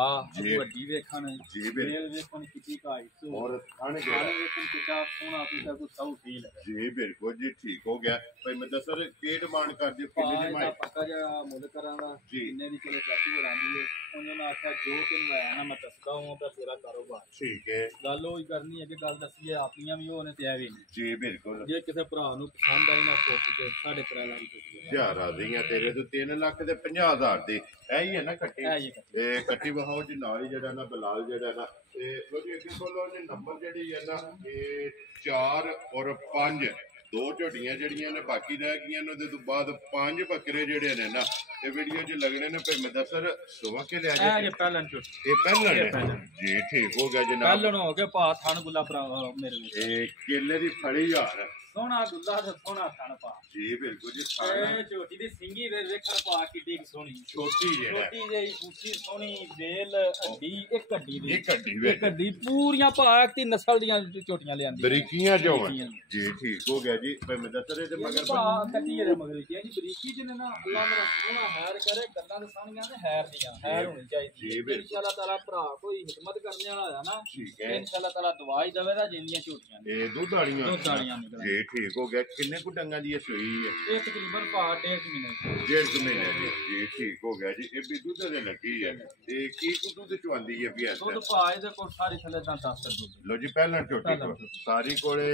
ਵੱਡੀ ਵੇਖਣ ਜੀ ਬੇਲ ਵੇਖਣ ਕਿੰਨੀ ਹਾਈਟ ਔਰ ਖਾਣੇ ਵੇਖਣ ਕਿੱਡਾ ਸੋਹਣਾ ਪੀਤਾ ਕੋਈ ਸੌ ਫੀਲ ਜੀ ਬਿਲਕੁਲ ਜੀ ਠੀਕ ਹੋ ਗਿਆ ਭਾਈ ਮੈਂ ਦੱਸਰ ਕੀ ਡਿਮਾਂਡ ਕਰਦੇ ਕਿੰਨੇ ਦੀ ਮਾਈ ਪੱਕਾ ਜਿਹਾ ਮੁੱਲ ਕਰਾਂਗਾ ਕਿੰਨੇ ਦੀ ਚਲੋ ਚਾਚੀ ਕਰਾਂਦੀ ਹੈ ਉਹਨਾਂ ਨੇ ਆਖਿਆ ਜੋ ਤੈਨੂੰ ਆਇਆ ਨਾ ਮੈਂ ਦੱਸਦਾ ਹਾਂ ਤਾਂ ਤੇਰਾ ਕਾਰੋਬਾਰ ਠੀਕ ਹੈ ਗੱਲ ਉਹ ਹੀ ਕਰਨੀ ਹੈ ਕਿ ਗੱਲ ਦੱਸੀਏ ਆਪਣੀਆਂ ਵੀ ਉਹ ਨੇ ਤੇ ਐ ਵੀ ਜੀ ਬਿਲਕੁਲ ਜੇ ਕਿਸੇ ਭਰਾ ਨੂੰ ਪਸੰਦ ਆਈ ਨਾ ਪੁੱਛ ਕੇ 3.5 ਲੱਖ ਦੀ ਜਾ ਰਾਜ਼ੀ ਆ ਤੇਰੇ ਤੋਂ 3 ਲੱਖ ਤੇ 50,000 ਦੀ ਇਹ ਹੀ ਹੈ ਨਾ ਕੱਟੀ ਇਹ ਕੱਟੀ ਵਹਾਓ ਜੀ ਨਾਲ ਹੀ ਜਿਹੜਾ ਨਾ ਬਲਾਲ ਜਿਹੜਾ ਨਾ ਤੇ ਲੋਜੀ ਅੱਗੇ ਕੋਲੋਂ ਨੇ ਨੰਬਰ ਜਿਹੜੀ ਹੈ ਨਾ ਇਹ 4 ਔਰ 5 2 ਝੋਟੀਆਂ ਜਿਹੜੀਆਂ ਨੇ ਬਾਕੀ ਰਹਿ ਗਈਆਂ ਨੇ ਉਹਦੇ ਤੋਂ ਬਾਅਦ 5 ਬੱਕਰੇ ਜਿਹੜੇ ਨੇ ਨਾ ਇਹ ਵੀਡੀਓ 'ਚ ਲੱਗਣੇ ਨੇ ਭਾਈ ਮੁਦੱਸਰ ਸੁਬਹ ਕੇ ਲਿਆ ਜੀ ਪਹਿਲਾਂ ਇਹ ਪਹਿਲਾਂ ਜੀ ਠੀਕ ਹੋ ਗਿਆ ਜਨਾਬ ਪਹਿਲਾਂ ਹੋ ਗਿਆ ਭਾ ਥਣ ਗੁੱਲਾ ਭਰਾ ਮੇਰੇ ਵਿੱਚ ਇਹ ਕੇਲੇ ਦੀ ਫੜੀ ਯਾਰ ਸੋਹਣਾ ਗੁੱਲਾ ਤੇ ਸੋਹਣਾ ਥਣ ਪਾ ਜੀ ਬਿਲਕੁਲ ਜੀ ਇਹ ਝੋਟੀ ਦੀ ਸਿੰਗੀ ਵੇਖਣ ਪਾ ਕਿੱਡੀ ਸੋਹਣੀ ਛੋਟੀ ਜਿਹੀ ਉੱਚੀ ਸੋਹਣੀ ਵੇਲ ਹੱਡੀ ਇੱਕ ਹੱਡੀ ਦੀ ਇੱਕ ਹੱਡੀ ਪੂਰੀਆਂ ਭਾਗ ਦੀ ਨਸਲ ਦੀਆਂ ਝੋਟੀਆਂ ਲਿਆਂਦੀ ਬਰੀਕੀਆਂ ਜੋ ਜੀ ਠੀਕ ਹੋ ਗਿਆ ਜੀ ਭਾਈ ਮੁਦੱਸਰ ਦੇ ਮਗਰ ਕੱਟੀ ਦੇ ਮਗਰ ਕੀ ਜੀ ਬਰੀਕੀ ਜਿਹਨੇ ਨਾ ਅੱਲਾ ਮੇਰਾ ਸੋਹਣਾ ਹੈਰ ਕਰੇ ਗੱਲਾਂ ਦਸਾਣੀਆਂ ਨੇ ਹੈਰ ਦੀਆਂ ਹੈਰ ਹੋਣੀ ਚਾਹੀਦੀ ਜੀ ਇਨਸ਼ਾ ਅੱਲਾਹ ਤਾਲਾ ਭਰਾ ਕੋਈ ਹਿਕਮਤ ਕਰਨ ਵਾਲਾ ਹੋਇਆ ਨਾ ਠੀਕ ਹੈ ਇਨਸ਼ਾ ਅੱਲਾਹ ਤਾਲਾ ਦਵਾ ਹੀ ਦੇਵੇਗਾ ਜਿੰਨੀਆਂ ਝੋਟੀਆਂ ਨੇ ਇਹ ਦੁੱਧ ਵਾਲੀਆਂ ਜੀ ਠੀਕ ਹੋ ਗਿਆ ਕਿੰਨੇ ਕੁ ਡੰਗਾਂ ਦੀ ਇਹ ਸੂਈ ਹੈ ਇਹ ਤਕਰੀਬਨ ਪਾ 1.5 ਮਹੀਨੇ ਡੇਢ ਮਹੀਨੇ ਜੀ ਠੀਕ ਹੋ ਗਿਆ ਜੀ ਇਹ ਵੀ ਦੁੱਧ ਦੇ ਲੱਗੀ ਹੈ ਇਹ ਕੀ ਕੁ ਦੁੱਧ ਚਵਾਂਦੀ ਹੈ ਵੀ ਦੁੱਧ ਪਾ ਇਹਦੇ ਕੋਲ ਸਾਰੀ ਥੱਲੇ ਤਾਂ 10 ਦੁੱਧ ਲੋ ਜੀ ਪਹਿਲਾਂ ਝੋਟੀ ਕੋਲ ਸਾਰੀ ਕੋਲੇ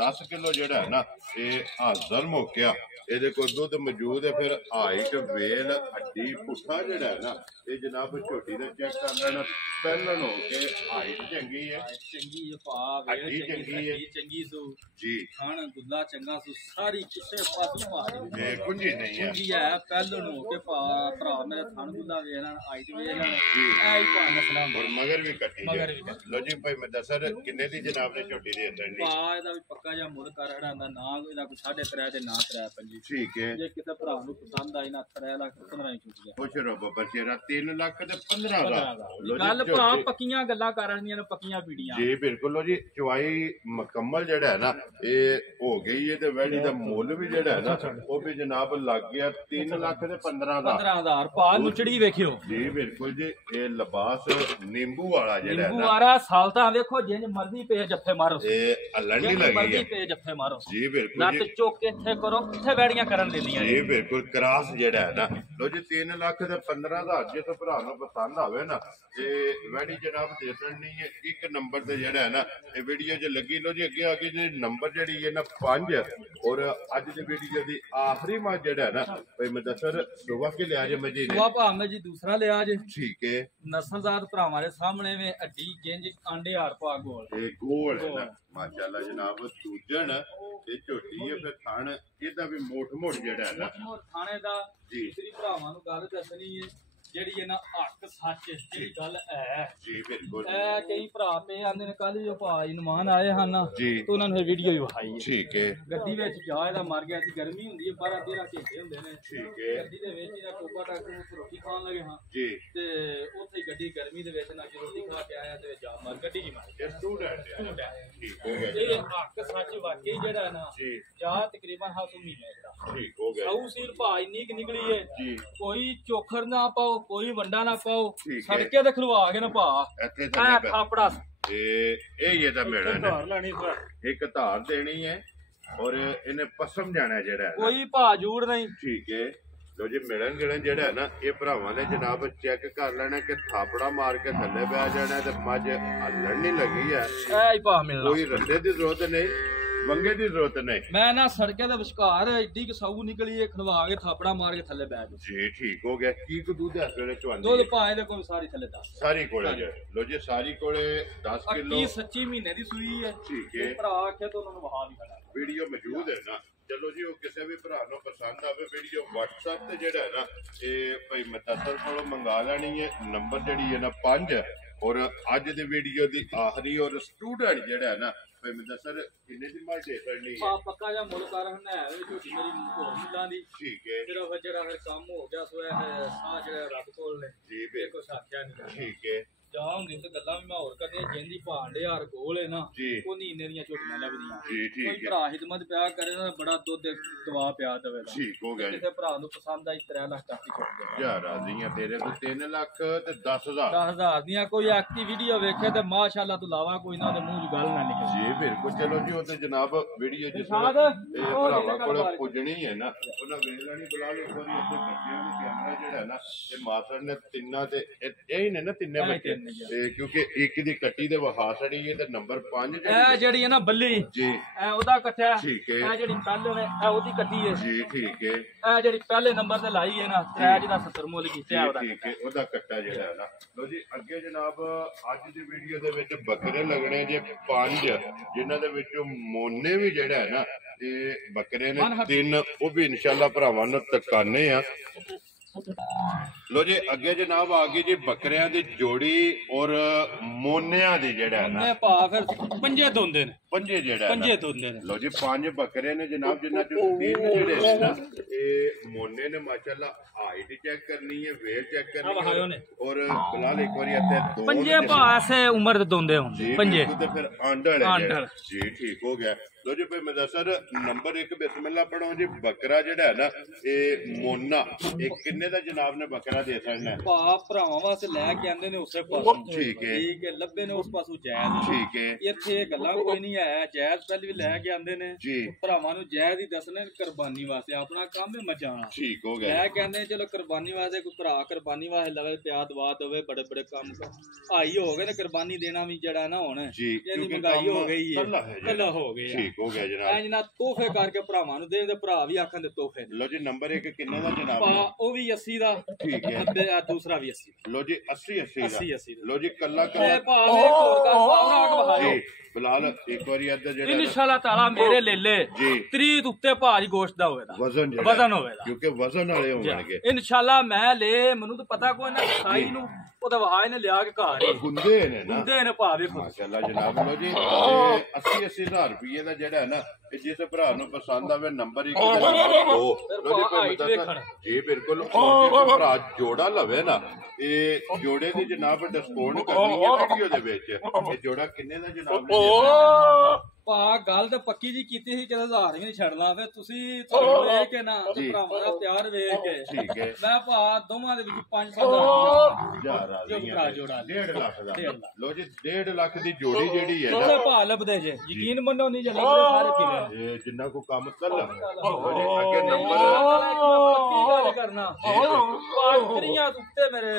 10 ਕਿਲੋ ਜਿਹੜਾ ਹੈ ਨਾ ਇਹ ਹਾਜ਼ਰ ਮੋਕਿਆ ਇਹਦੇ ਕੋਲ ਦੁੱਧ ਮੌਜੂਦ ਹੈ ਫਿਰ ਹਾਈਟ ਵੇਲ ਹੱਡੀ ਪੁੱਠਾ ਜਿਹੜਾ ਹੈ ਨਾ ਇਹ ਜਨਾਬ ਝੋਟੀ ਦਾ ਚੈੱਕ ਕਰ ਲੈਣਾ ਪਹਿਲਾਂ ਹੋ ਕੇ ਹਾਈਟ ਚੰਗੀ ਹੈ ਚੰਗੀ ਹੈ ਭਾ ਵੇਲ ਚੰਗੀ ਹੈ ਚੰਗੀ ਸੂ ਜੀ ਖਾਣ ਦੁੱਲਾ ਚੰਗਾ ਸੂ ਸਾਰੀ ਕਿਸੇ ਪਾਸੋਂ ਪਾ ਇਹ ਕੁੰਜੀ ਨਹੀਂ ਹੈ ਜੀ ਹੈ ਪਹਿਲੋਂ ਨੂੰ ਕੇ ਭਰਾ ਮੇਰੇ ਥਣ ਦੁੱਲਾ ਵੇਖ ਲੈਣ ਆਈ ਤੇ ਵੇਖ ਲੈਣ ਐ ਹੀ ਪਾ ਨਸਲਾਂ ਔਰ ਮਗਰ ਵੀ ਕੱਟੀ ਮਗਰ ਜੇ। ਵੀ ਕੱਟੀ। ਲੋ ਜੀ ਭਾਈ ਮਦਸਰ ਕਿੰਨੇ ਦੀ ਜਨਾਬ ਨੇ ਝੋਟੀ ਦੇ ਦੇਣੀ? ਪਾ ਇਹਦਾ ਵੀ ਪੱਕਾ ਜਿਹਾ ਮੁੱਲ ਕਰ ਹੜਾਂਦਾ ਨਾ ਇਹਦਾ ਕੋਈ 3.5 ਤੇ ਨਾ 3.5 ਠੀਕ ਹੈ ਜੇ ਕਿਤੇ ਭਰਾ ਨੂੰ ਪਸੰਦ ਆਈ ਨਾ 3 ਲੱਖ 15 ਹੀ ਚੁੱਕ ਗਿਆ ਖੁਸ਼ ਰਹੋ ਬੱਬਰ ਸ਼ੇਰਾ 3 ਲੱਖ ਤੇ 15,000 ਲੋ ਜੀ ਗੱਲ ਭਰਾ ਝੋਟੀ- ਪੱਕੀਆਂ ਗੱਲਾਂ ਕਰ ਰਹੀਆਂ ਨੇ ਪੱਕੀਆਂ ਪੀੜੀਆਂ ਜੀ ਬਿਲਕੁਲ ਲੋ ਜੀ ਚਵਾਈ ਮੁਕੰਮਲ ਜਿਹੜਾ ਹੈ ਨਾ ਇਹ ਹੋ ਗਈ ਹੈ ਤੇ ਵੈਲੀ ਦਾ ਮੁੱਲ ਵੀ ਜਿਹੜਾ ਹੈ ਨਾ ਉਹ ਵੀ ਜਨਾਬ ਲੱਗ ਗਿਆ 3 ਲੱਖ ਤੇ 15,000 15,000 ਪਾ ਨੁਚੜੀ ਵੇਖਿਓ ਜੀ ਬਿਲਕੁਲ ਜੀ ਇਹ ਲਿਬਾਸ ਨਿੰਬੂ ਵਾਲਾ ਜਿਹੜਾ ਹੈ ਨਿੰਬੂ ਨਾ ਵਾਰਾ ਸਾਲਤਾ ਵੇਖੋ ਜਿੰਜ ਮਰਜ਼ੀ ਪੇ ਜੱਫੇ ਮਾਰੋ ਇਹ ਅਲਣ ਨਹੀਂ ਜਿੰਜ ਲੱਗੀ ਮਰਜ਼ੀ ਹੈ ਪੇ ਜੱਫੇ ਮਾਰੋ ਜੀ ਬਿਲਕੁਲ ਲੱਤ ਜੀ ਚੁੱਕ ਕੇ ਇੱਥੇ ਕਰੋ ਕਿੱਥੇ ਬੈੜੀਆਂ ਕਰਨ ਦਿੰਦੀਆਂ ਜੀ ਬਿਲਕੁਲ ਕਰਾਸ ਜਿਹੜਾ ਹੈ ਨਾ ਲੋ ਜੀ 3 ਲੱਖ ਤੇ 15,000 ਜੇ ਤਾਂ ਭਰਾ ਨੂੰ ਪਸੰਦ ਆਵੇ ਨਾ ਤੇ ਵੈਡੀ ਜਨਾਬ ਦੇ ਦੇਣੀ ਹੈ ਇੱਕ ਨੰਬਰ ਤੇ ਜਿਹੜਾ ਹੈ ਨਾ ਇਹ ਵੀਡੀਓ 'ਚ ਲੱਗੀ ਲੋ ਜੀ ਅੱਗੇ ਆ ਕੇ ਜੀ ਨੰਬਰ ਜਿਹੜੀ ਹੈ ਨਾ 5 ਔਰ ਅੱਜ ਦੀ ਵੀਡੀਓ ਦੀ ਆਖਰੀ ਮਾਂ ਜਿਹੜਾ ਹੈ ਨਾ ਭਈ ਮਦਸਰ ਸੁਬਾ ਕੇ ਲਿਆ ਜੇ ਮਜੀ ਨੇ ਸੁਆ ਭਾਵੇਂ ਜੀ ਦੂਸਰਾ ਲਿਆ ਜੇ ਠੀਕ ਹੈ ਨਸਲਦਾਰ ਭਰਾਵਾਂ ਦੇ ਸਾਹਮਣੇ ਵੇ ਅੱਡੀ ਗਿੰਜ ਆਂਡੇ ਹਾਰ ਪਾ ਗੋਲ ਇਹ ਗੋਲ ਹੈ ਨਾ ਮਾਸ਼ਾਅੱਲਾ ਜਨਾਬ ਦੂਜਣ ਇਹ ਝੋਟੀ ਹੈ ਫਿਰ ਥਣ ਇਹਦਾ ਵੀ ਮੋਟ ਜਿਹੜਾ ਹੈ ਨਾ ਮੋਟ ਥਾਣੇ ਦਾ ਜੀ। ਦੂਸਰੀ ਭਰਾਵਾਂ ਨੂੰ ਗੱਲ ਦੱਸਣੀ ਹੈ ਜਿਹੜੀ ਇਹਨਾਂ ਹੱਕ ਸੱਚ ਜਿਹੜੀ ਗੱਲ ਹੈ ਜੀ ਬਿਲਕੁਲ ਇਹ ਕਈ ਭਰਾ ਪੇ ਆਂਦੇ ਨੇ ਕੱਲ ਜੋ ਭਾਈ ਨਮਾਨ ਆਏ ਹਨ ਜੀ ਤੇ ਉਹਨਾਂ ਨੇ ਵੀਡੀਓ ਹੀ ਵਿਖਾਈ ਹੈ ਠੀਕ ਹੈ ਗੱਡੀ ਵਿੱਚ ਜਾ ਇਹਦਾ ਮਰ ਗਿਆ ਸੀ ਗਰਮੀ ਹੁੰਦੀ ਹੈ 12 13 ਘੰਟੇ ਹੁੰਦੇ ਨੇ ਠੀਕ ਹੈ ਗੱਡੀ ਦੇ ਵਿੱਚ ਇਹਦਾ ਟੋਪਾ ਟੱਕ ਨੂੰ ਰੋਟੀ ਖਾਣ ਲੱਗੇ ਹਾਂ ਜੀ ਤੇ ਉੱਥੇ ਹੀ ਗੱਡੀ ਗਰਮੀ ਦੇ ਵਿੱਚ ਨਾ ਰੋਟੀ ਖਾ ਕੇ ਆਇਆ ਤੇ ਜਾ ਮਾਰ ਗੱਡੀ ਜੀ ਮਾਰ ਇਹ ਸਟੂਡੈਂਟ ਹੈ ਠੀਕ ਹੋ ਗਿਆ ਇਹ ਜੀ ਹੱਕ ਸੱਚ ਵਾਕਈ ਜਿਹੜਾ ਨਾ ਜੀ ਜਾ ਤਕਰੀਬਨ ਹਾਸੂ ਮਹੀਨੇ ਦਾ ਠੀਕ ਹੋ ਗਿਆ ਸੌ ਸੀਲ ਭਾ ਇੰਨੀ ਕਿ ਨਿਕਲੀ ਏ ਜੀ ਕੋਈ ਚੋਖਰ ਨਾ ਪਾਓ ਕੋਈ ਵੰਡਾ ਨਾ ਪਾਓ ਠੀਕ ਹੈ। ਸੜਕੇ ਤੇ ਖਲਵਾ ਕੇ ਨਾ ਭਾ ਇੱਥੇ ਐ ਤਾਂ ਥਾਪੜਾ ਇਹ ਇਹ ਤਾਂ ਮਿਲਣਾ ਧਾਰ ਲੈਣੀ ਫਿਰ ਇੱਕ ਧਾਰ ਦੇਣੀ ਹੈ ਔਰ ਇਹਨੇ ਪਸਮ ਜਾਣਾ ਜਿਹੜਾ ਹੈ ਨਾ। ਕੋਈ ਭਾ ਜੂੜ ਨਹੀਂ ਠੀਕ ਹੈ ਲੋ ਜੀ ਮਿਲਣ ਗਿਲਣ ਜਿਹੜਾ ਹੈ ਨਾ ਇਹ ਭਰਾਵਾਂ ਨੇ ਜਨਾਬ ਚੈੱਕ ਕਰ ਲੈਣਾ ਕਿ ਥਾਪੜਾ ਮਾਰ ਕੇ ਥੱਲੇ ਬਹਿ ਜਾਣਾ ਤੇ ਮੱਝ ਹੱਲਣ ਨਹੀਂ ਲੱਗੀ ਹੈ ਐ ਹੀ ਭਾ ਮਿਲਣਾ ਕੋਈ ਰੱਸੇ ਦੀ ਜ਼ਰੂਰਤ ਨਹੀਂ ਵੰਗੇ ਦੀ ਜ਼ਰੂਰਤ ਨਹੀਂ ਮੈਂ ਨਾ ਸੜਕੇ ਦੇ ਵਿਚਕਾਰ ਐਡੀ ਕਿ ਸੌ ਨਿਕਲੀ ਏ ਖਲਵਾ ਕੇ ਥਾਪੜਾ ਮਾਰ ਕੇ ਥੱਲੇ ਬੈਠ ਗਈ ਜੀ ਠੀਕ ਹੋ ਗਿਆ ਕੀ ਕੁ ਦੁੱਧ ਹੈ ਸਵੇਰੇ ਚਵਾਨੀ ਦੁੱਧ ਪਾਏ ਦੇ ਕੋਲ ਸਾਰੀ ਥੱਲੇ 10 ਸਾਰੀ ਕੋਲੇ ਜੇ ਲੋ ਜੀ ਸਾਰੀ ਕੋਲੇ 10 ਕਿਲੋ ਅੱਕੀ ਸੱਚੀ ਮਹੀਨੇ ਦੀ ਸੂਈ ਹੈ ਠੀਕ ਹੈ ਇਹ ਭਰਾ ਆਖੇ ਤਾਂ ਉਹਨਾਂ ਨੂੰ ਵਹਾ ਵੀ ਖੜਾ ਵੀਡੀਓ ਮੌਜੂਦ ਹੈ ਨਾ ਚਲੋ ਜੀ ਉਹ ਕਿਸੇ ਵੀ ਭਰਾ ਨੂੰ ਪਸੰਦ ਆਵੇ ਵੀਡੀਓ WhatsApp ਤੇ ਜਿਹੜਾ ਹੈ ਨਾ ਇਹ ਭਾਈ ਮਤਸਰ ਕੋਲੋਂ ਮੰਗਾ ਲੈਣੀ ਹੈ ਨੰਬਰ ਜਿਹੜੀ ਹੈ ਨਾ 5 ਔਰ ਅੱਜ ਦੀ ਵੀਡੀਓ ਦੀ ਆਖਰੀ ਔਰ ਸਟੂਡੈਂਟ ਜਿਹੜਾ ਹੈ ਨਾ ਭਾਈ ਮਤਸਰ ਕਿੰਨੇ ਦੀ ਮਾਲ ਦੇ ਕਰਨੀ ਹੈ ਪੱਕਾ ਜਾਂ ਮੁੱਲ ਕਰ ਹਨਾ ਹੈ ਝੋਟੀ ਮੇਰੀ ਹੋਰ ਮੁੱਲਾਂ ਦੀ ਠੀਕ ਹੈ ਜਿਹੜਾ ਫਿਰ ਕੰਮ ਹੋ ਗਿਆ ਸੋ ਇਹ ਸਾਹ ਜਿਹੜਾ ਰੱਬ ਕੋਲ ਨੇ ਜੀ ਇਹ ਕੁਛ ਆਖਿਆ ਨਹੀਂ ਠੀਕ ਹੈ ਜਾ ਹੁੰਦੀ ਤੇ ਗੱਲਾਂ ਵੀ ਮੈਂ ਹੋਰ ਕਰਨੀਆਂ ਜਿੰਦੀ ਭਾਂਡੇ ਹਾਰ ਕੋਲ ਹੈ ਨਾ ਜੀ ਉਹ ਨੀ ਇੰਨੇ ਦੀਆਂ ਝੋਟੀਆਂ ਲੱਭਦੀਆਂ ਜੀ ਕੋਈ ਠੀਕ ਹੈ ਭਰਾ ਹਿਦਮਤ ਪਿਆ ਕਰੇ ਨਾ ਬੜਾ ਦੁੱਧ ਦਵਾ ਪਿਆ ਦੇਵੇ ਦਾ ਠੀਕ ਹੋ ਗਿਆ ਜੀ ਕਿਸੇ ਭਰਾ ਨੂੰ ਪਸੰਦ ਆਈ 3 ਲੱਖ ਤੱਕ ਹੀ ਛੱਡ ਦੇ ਯਾਰ ਰਾਜ਼ੀਆਂ ਤੇਰੇ ਤੋਂ 3 ਲੱਖ ਤੇ 10,000 10,000 ਦੀਆਂ ਕੋਈ ਐਕਟਿਵ ਵੀਡੀਓ ਵੇਖੇ ਤੇ ਮਾਸ਼ਾਅੱਲਾ ਤੂੰ ਲਾਵਾ ਕੋਈ ਨਾ ਉਹਦੇ ਮੂੰਹ 'ਚ ਗੱਲ ਨਾ ਨਿਕਲੇ ਜੀ ਬਿਲਕੁਲ ਚਲੋ ਜੀ ਉਹ ਤੇ ਜਨਾਬ ਵੀਡੀਓ ਜਿਸ ਇਰਸ਼ਾਦ, ਇਹ ਉਹ ਭਰਾਵਾਂ ਜਿਹੜਾ ਕੋਲ ਗੱਲ ਪੁੱਜਣੀ ਹੈ ਨਾ ਉਹਨਾਂ ਵੇਖ ਲੈਣੀ ਬੁਲਾ ਕੇ ਇੱਕ ਵਾਰੀ ਇੱਥੇ ਬੱਚਿਆਂ ਦੇ ਕੈਮਰਾ ਜਿਹੜਾ ਹੈ ਨਾ ਤੇ ਮਾਸਟਰ ਨੇ ਤਿੰਨਾਂ ਤੇ ਇਹ ਹੀ ਨੇ ਨਾ ਤਿੰਨੇ ਇਹ ਬੱਚੇ ਤਿੰਨ ਹੀ ਆ। ਤੇ ਕਿਉਂਕਿ ਇੱਕ ਦੀ ਕੱਟੀ ਦੇ ਵਹਾ ਛੜੀ ਹੈ ਤੇ ਨੰਬਰ 5 ਇਹ ਜਿਹੜੀ ਹੈ ਨਾ ਬੱਲੀ ਜੀ ਇਹ ਉਹਦਾ ਕੱਟਿਆ ਠੀਕ ਹੈ। ਇਹ ਜਿਹੜੀ ਪਹਿਲੇ ਨੇ ਇਹ ਉਹਦੀ ਕੱਟੀ ਹੈ ਜੀ ਠੀਕ ਹੈ ਇਹ ਜਿਹੜੀ ਪਹਿਲੇ ਨੰਬਰ ਤੇ ਲਾਈ ਹੈ ਨਾ ਟ੍ਰੈਜ ਦਾ 70 ਮੁੱਲ ਕੀਤੀ ਹੈ ਉਹਦਾ ਠੀਕ ਹੈ ਉਹਦਾ ਕੱਟਾ ਜਿਹੜਾ ਹੈ ਨਾ ਲੋ ਜੀ ਅੱਗੇ ਜਨਾਬ ਅੱਜ ਦੀ ਵੀਡੀਓ ਦੇ ਵਿੱਚ ਬੱਕਰੇ ਲੱਗਣੇ ਜੇ 5 ਜਿਨ੍ਹਾਂ ਦੇ ਵਿੱਚੋਂ ਮੋਨੇ ਵੀ ਜਿਹੜਾ ਹੈ ਨਾ ਇਹ ਬੱਕਰੇ ਨੇ 3 ਉਹ ਵੀ ਇਨਸ਼ਾਅੱਲਾ ਭਰਾਵਾਂ ਨੂੰ ਤਕਾਨੇ ਆ ਲੋ ਜੀ ਅੱਗੇ ਜਨਾਬ ਆ ਗਈ ਜੀ ਬੱਕਰਿਆਂ ਦੀ ਜੋੜੀ ਔਰ ਮੋਨਿਆਂ ਦੀ ਜਿਹੜਾ ਹੈ ਨਾ ਇਹ ਭਾ ਫਿਰ ਪੰਜੇ ਦੋਂਦੇ ਨੇ ਪੰਜੇ ਜਿਹੜਾ ਹੈ ਪੰਜੇ ਨਾ ਦੋਂਦੇ ਨੇ ਲੋ ਜੀ 5 ਬੱਕਰੇ ਨੇ ਜਨਾਬ ਜਿਨ੍ਹਾਂ ਚੋਂ 3 ਜਿਹੜੇ ਨੇ ਨਾ ਇਹ ਮੋਨੇ ਨੇ ਮਾਸ਼ਾਅੱਲਾ ਹਾਈਟ ਚੈੱਕ ਕਰਨੀ ਹੈ ਵੇਟ ਚੈੱਕ ਕਰਨੀ ਹੈ ਔਰ ਬਿਲਾਲ ਇੱਕ ਵਾਰੀ ਇੱਥੇ ਦੋ ਪੰਜੇ ਭਾ ਐਸੇ ਉਮਰ ਦੇ ਦੋਂਦੇ ਹੁਣ ਜੀ ਪੰਜੇ ਤੇ ਫਿਰ ਆਂਡਲ ਹੈ ਆਂਡਲ। ਜੀ ਠੀਕ ਹੋ ਗਿਆ ਲੋ ਜੀ ਭਾਈ ਮਦਸਰ ਨੰਬਰ 1 ਬਿਸਮਿਲ੍ਲਾ ਪੜੋ ਜੀ ਬੱਕਰਾ ਜਿਹੜਾ ਹੈ ਨਾ ਇਹ ਮੋਨਾ ਇਹ ਕਿੰਨੇ ਦਾ ਜਨਾਬ ਨੇ ਬੱਕਰਾ ਦੇ ਸਕਣਾ ਹੈ ਭਾ ਭਰਾਵਾਂ ਵਾਸਤੇ ਲੈ ਕੇ ਆਂਦੇ ਨੇ ਉਸੇ ਪਾਸੋਂ ਠੀਕ ਹੈ ਠੀਕ ਹੈ ਲੱਭੇ ਨੇ ਉਸ ਪਾਸੋਂ ਜਾਇਜ਼ ਠੀਕ ਹੈ ਇੱਥੇ ਇਹ ਗੱਲਾਂ ਕੋਈ ਨਹੀਂ ਹੈ ਜਾਇਜ਼ ਪਹਿਲੇ ਵੀ ਲੈ ਕੇ ਆਂਦੇ ਨੇ ਜੀ ਭਰਾਵਾਂ ਨੂੰ ਜਾਇਜ਼ ਹੀ ਦੱਸਣੇ ਕੁਰਬਾਨੀ ਵਾਸਤੇ ਆਪਣਾ ਕੰਮ ਹੈ ਮਚਾਣਾ ਠੀਕ ਹੋ ਗਿਆ ਲੈ ਕੇ ਆਂਦੇ ਚਲੋ ਕੁਰਬਾਨੀ ਵਾਸਤੇ ਕੋਈ ਭਰਾ ਕੁਰਬਾਨੀ ਵਾਸਤੇ ਲਵੇ ਪਿਆ ਦਵਾ ਦੇਵੇ ਬੜੇ ਬੜੇ ਕੰਮ ਆਈ ਹੋ ਗਏ ਨੇ ਕੁਰਬਾਨੀ ਦੇਣਾ ਵੀ ਜਿਹੜਾ ਨਾ ਹੁਣ ਜੀ ਇਹਦੀ ਮਹਿੰਗਾਈ ਹੋ ਗਈ ਹੈ ਕੱਲਾ ਹੋ ਗਿਆ ਠੀਕ ਹੋ ਗਿਆ ਜਨਾਬ ਐ ਜਨਾ ਤੋਹਫੇ ਕਰਕੇ ਭਰਾਵਾਂ ਨੂੰ ਦੇ ਭਰਾ ਵੀ ਆਖਣ ਦੇ ਤੋਹਫੇ ਲੋ ਜੀ ਨੰਬਰ 1 ਕਿੰਨੇ ਦਾ ਜਨਾਬ ਭਾ ਉਹ ਵੀ 80 ਦਾ ਠੀਕ ਹੈ ਦੂਸਰਾ ਵੀ 80 ਲੋ ਜੀ 80 80 80 ਦਾ 80 ਲੋ ਜੀ ਕੱਲਾ ਇਹ ਕੱਲਾ ਭਾਵੇਂ ਇੱਕ ਹੋਰ ਕਰ ਪਾਉਣਾ ਆਗ ਬਹਾਇਓ ਜੀ ਬਿਲਾਲ ਇੱਕ ਵਾਰੀ ਇੱਧਰ ਜਿਹੜਾ ਨਾ ਇਨਸ਼ਾਅੱਲਾ ਤਾਲਾ ਮੇਰੇ ਲੇਲੇ ਜੀ 30 ਦੇ ਉੱਤੇ ਭਾਜ ਗੋਸ਼ਤ ਦਾ ਹੋਵੇਗਾ ਵਜ਼ਨ ਜਿਹੜਾ ਵਜ਼ਨ ਹੋਵੇਗਾ ਕਿਉਂਕਿ ਵਜ਼ਨ ਵਾਲੇ ਹੋਣਗੇ ਇਨਸ਼ਾਅੱਲਾ ਮੈਂ ਲੈ ਮੈਨੂੰ ਤਾਂ ਪਤਾ ਕੋਈ ਨਾ ਸਾਈ ਨੂੰ ਉਹਦਾ ਵਹਾਏ ਨੇ ਲਿਆ ਕੇ ਘਰ ਹੀ ਗੁੰਦੇ ਨੇ ਨਾ ਹੁੰਦੇ ਨੇ ਭਾਵੇਂ ਮਾਸ਼ਾਅੱਲਾ ਜਨਾਬ ਲੋ ਜੀ 80 ਹਜ਼ਾਰ ਰੁਪਏ ਦਾ ਜਿਹੜਾ ਹੈ ਨਾ ਇਹ ਜਿਸ ਭਰਾ ਨੂੰ ਪਸੰਦ ਆਵੇ ਨੰਬਰ 1 ਤੇ ਨੰਬਰ 2 ਲੋ ਜੀ ਕੋਈ ਮਤਲਬ ਜੀ ਬਿਲਕੁਲ ਜੇ ਭਰਾ ਜੋੜਾ ਲਵੇ ਨਾ ਇਹ ਜੋੜੇ ਦੀ ਜਨਾਬ ਡਿਸਕਾਊਂਟ ਕਰਨੀ ਹੈ ਵੀਡੀਓ ਦੇ ਵਿੱਚ ਇਹ ਜੋੜਾ ਕਿੰਨੇ ਦਾ ਜਨਾਬ ਨੇ ਭਾ ਗੱਲ ਤਾਂ ਪੱਕੀ ਜੀ ਕੀਤੀ ਸੀ ਕਿ 1000 ਵੀ ਨਹੀਂ ਛੱਡਣਾ ਫਿਰ ਤੁਸੀਂ ਤੁਹਾਨੂੰ ਵੇਖ ਕੇ ਨਾ ਤੇ ਭਰਾਵਾਂ ਦਾ ਪਿਆਰ ਵੇਖ ਕੇ ਠੀਕ ਹੈ ਮੈਂ ਭਾ ਦੋਵਾਂ ਦੇ ਵਿੱਚ 500,000 ਯਾਰ ਆ ਜੋ ਭਰਾ ਜੋੜਾ 1.5 ਲੱਖ ਦਾ ਲੋ ਜੀ 1.5 ਲੱਖ ਦੀ ਜੋੜੀ ਜਿਹੜੀ ਹੈ ਨਾ ਉਹਦੇ ਭਾ ਲੱਭਦੇ ਜੇ ਯਕੀਨ ਮੰਨੋ ਨਹੀਂ ਜੇ ਲੱਭਦੇ ਸਾਰੇ ਕਿਵੇਂ ਇਹ ਜਿੰਨਾ ਕੋ ਕੰਮ ਚੱਲ ਅੱਗੇ ਨੰਬਰ ਪੱਕੀ ਗੱਲ ਕਰਨਾ ਪਾਟਰੀਆਂ ਉੱਤੇ ਮੇਰੇ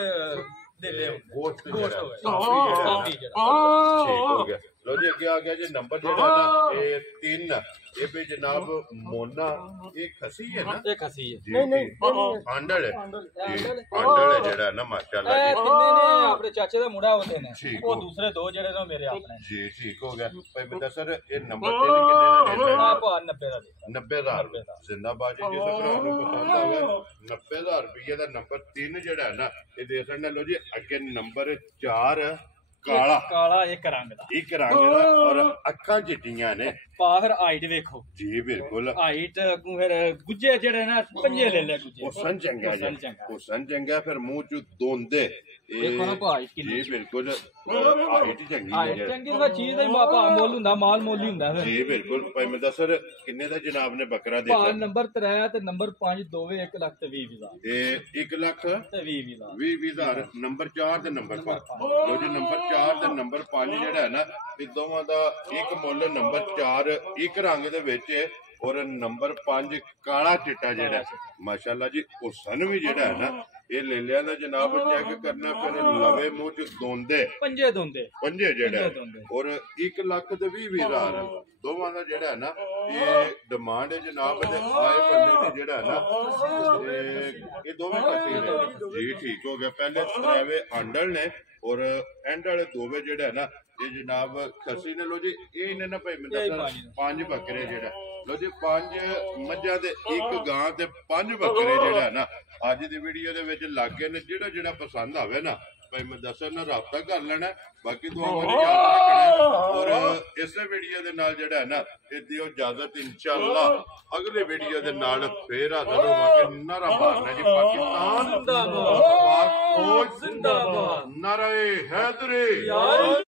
ਦੇਲੇ ਗੋਸ਼ਤ ਹੋਵੇ ਕਾਫੀ ਜਿਹੜਾ ਠੀਕ ਹੋ ਗਿਆ ਲੋ ਜੀ ਅੱਗੇ ਆ ਗਿਆ ਜੀ ਨੰਬਰ ਜਿਹੜਾ ਨਾ ਇਹ 3 ਇਹ ਵੀ ਜਨਾਬ ਮੋਨਾ ਇਹ ਖਸੀ ਹੈ ਨਾ ਇਹ ਖਸੀ ਹੈ ਨਹੀਂ ਨਹੀਂ ਆਂਡਲ ਹੈ ਜੀ ਆਂਡਲ ਹੈ ਜਿਹੜਾ ਨਾ ਮਾਸ਼ਾਅੱਲਾ ਜੀ ਕਿੰਨੇ ਨੇ ਆਪਣੇ ਚਾਚੇ ਦਾ ਮੁੰਡਾ ਹੁੰਦੇ ਨੇ ਠੀਕ ਉਹ ਦੂਸਰੇ ਦੋ ਜਿਹੜੇ ਨੇ ਮੇਰੇ ਆਪਣੇ ਜੀ ਠੀਕ ਹੋ ਗਿਆ ਭਾਈ ਬੰਦਾ ਸਰ ਇਹ ਨੰਬਰ 3 ਕਿੰਨੇ ਦਾ ਆ ਭਾ 90 ਦਾ ਦੇ 90000 ਜ਼ਿੰਦਾਬਾਦ ਜੀ ਜਿਸ ਭਰਾ ਨੂੰ ਪਸੰਦ ਆਵੇ 90000 ਰੁਪਏ ਦਾ ਨੰਬਰ 3 ਜਿਹੜਾ ਹੈ ਨਾ ਇਹ ਦੇ ਸਕਦਾ ਲੋ ਜੀ ਅੱਗੇ ਨੰਬਰ 4 ਕਾਲਾ ਇੱਕ ਰੰਗ ਦਾ ਔਰ ਅੱਖਾਂ ਚਿੱਟੀਆਂ ਨੇ ਬਾਹਰ ਹਾਈਟ ਵੇਖੋ ਜੀ ਬਿਲਕੁਲ ਹਾਈਟ ਫਿਰ ਗੁੱਜੇ ਜਿਹੜੇ ਨਾ ਪੰਜੇ ਲੈ ਲੈ ਗੁੱਜੇ ਹੁਸਨ ਚੰਗਾ ਜੀ ਹੁਸਨ ਚੰਗਾ ਫਿਰ ਮੂੰਹ ਚ ਦੋਂਦੇ ਦੇਖੋ ਨਾ ਭਾਈ ਕਿੰਨੀ ਜੀ ਬਿਲਕੁਲ ਹਾਈਟ ਚੰਗੀ ਹੈ ਹਾਈਟ ਚੰਗੀ ਦਾ ਚੀਜ਼ ਦਾ ਹੀ ਬਾਪਾ ਮੁੱਲ ਹੁੰਦਾ ਮਾਲ ਮੁੱਲ ਹੀ ਹੁੰਦਾ ਫਿਰ ਜੀ ਬਿਲਕੁਲ ਭਾਈ ਮੈਂ ਦੱਸਰ ਕਿੰਨੇ ਦਾ ਜਨਾਬ ਨੇ ਬੱਕਰਾ ਭਾ ਦਿੱਤਾ ਨੰਬਰ 3 ਤੇ ਨੰਬਰ 5 ਦੋਵੇਂ 1 ਲੱਖ ਤੇ 20 ਹਜ਼ਾਰ ਇਹ 1 ਲੱਖ ਤੇ 20 ਹਜ਼ਾਰ 20 ਹਜ਼ਾਰ ਨੰਬਰ 4 ਤੇ ਨੰਬਰ 5 ਲੋ ਜੀ ਨੰਬਰ 4 ਤੇ ਨੰਬਰ 5 ਜਿਹੜਾ ਹੈ ਨਾ ਇਹ ਦੋਵਾਂ ਦਾ ਇੱਕ ਮੁੱਲ ਨੰਬਰ 4 ਇੱਕ ਰੰਗ ਦੇ ਵਿੱਚ ਔਰ ਨੰਬਰ 5 ਕਾਲਾ ਚਿੱਟਾ ਜਿਹੜਾ ਮਾਸ਼ਾਅੱਲਾ ਜੀ ਹੁਸਨ ਵੀ ਜਿਹੜਾ ਹੈ ਨਾ ਇਹ ਲੈ ਲਿਆ ਨਾ ਜਨਾਬ ਚੈੱਕ ਕਰਨਾ ਫਿਰ ਲਵੇ ਮੂੰਹ ਚ ਦੋਂਦੇ ਪੰਜੇ ਜਿਹੜਾ ਔਰ 1 ਲੱਖ ਤੇ 20 ਹਜ਼ਾਰ ਦੋਵਾਂ ਦਾ ਜਿਹੜਾ ਹੈ ਨਾ ਇਹ ਡਿਮਾਂਡ ਹੈ ਜਨਾਬ ਦੇ ਆਏ ਬੰਦੇ ਦੀ ਜਿਹੜਾ ਹੈ ਨਾ ਇਹ ਦੋਵੇਂ ਕੱਟੇ ਨੇ ਜੀ ਠੀਕ ਹੋ ਗਿਆ ਪਹਿਲੇ ਤਰਾਵੇ ਆਂਡਲ ਨੇ ਔਰ ਐਂਡ ਵਾਲੇ ਦੋਵੇਂ ਜਿਹੜਾ ਹੈ ਨਾ ਇਹ ਜਨਾਬ ਖਸੀ ਨੇ ਲੋ ਜੀ ਇਹ ਇਹਨੇ ਨਾ ਭਾਈ ਮੈਨੂੰ 5 ਬੱਕਰੇ ਜਿਹੜਾ ਲੋ ਜੀ 5 ਮੱਝਾਂ ਦੇ 1 ਗਾਂ ਤੇ 5 ਬੱਕਰੇ ਜਿਹੜਾ ਨਾ ਅੱਜ ਦੀ ਵੀਡੀਓ ਦੇ ਵਿੱਚ ਲੱਗੇ ਨੇ ਜਿਹੜਾ ਪਸੰਦ ਆਵੇ ਨਾ ਭਾਈ ਮੈਂ ਦੱਸਣ ਨਾਲ ਰਾਬਤਾ ਕਰ ਲੈਣਾ ਬਾਕੀ ਦੁਆਵਾਂ ਨੂੰ ਯਾਦ ਰੱਖਣਾ ਔਰ ਇਸੇ ਵੀਡੀਓ ਦੇ ਨਾਲ ਜਿਹੜਾ ਹੈ ਨਾ ਇਹ ਦਿਓ ਇਜਾਜ਼ਤ ਇਨਸ਼ਾਅੱਲਾ ਅਗਲੇ ਵੀਡੀਓ ਦੇ ਨਾਲ ਫੇਰ ਹਾਜ਼ਰ ਹੋਵਾਂਗੇ ਨਾਰਾ ਮਾਰਨਾ ਜੀ ਪਾਕਿਸਤਾਨ ਜ਼ਿੰਦਾਬਾਦ ਪਾਕ ਫੌਜ ਜ਼ਿੰਦਾਬਾਦ ਨਾਰੇ ਹੈਦਰੀ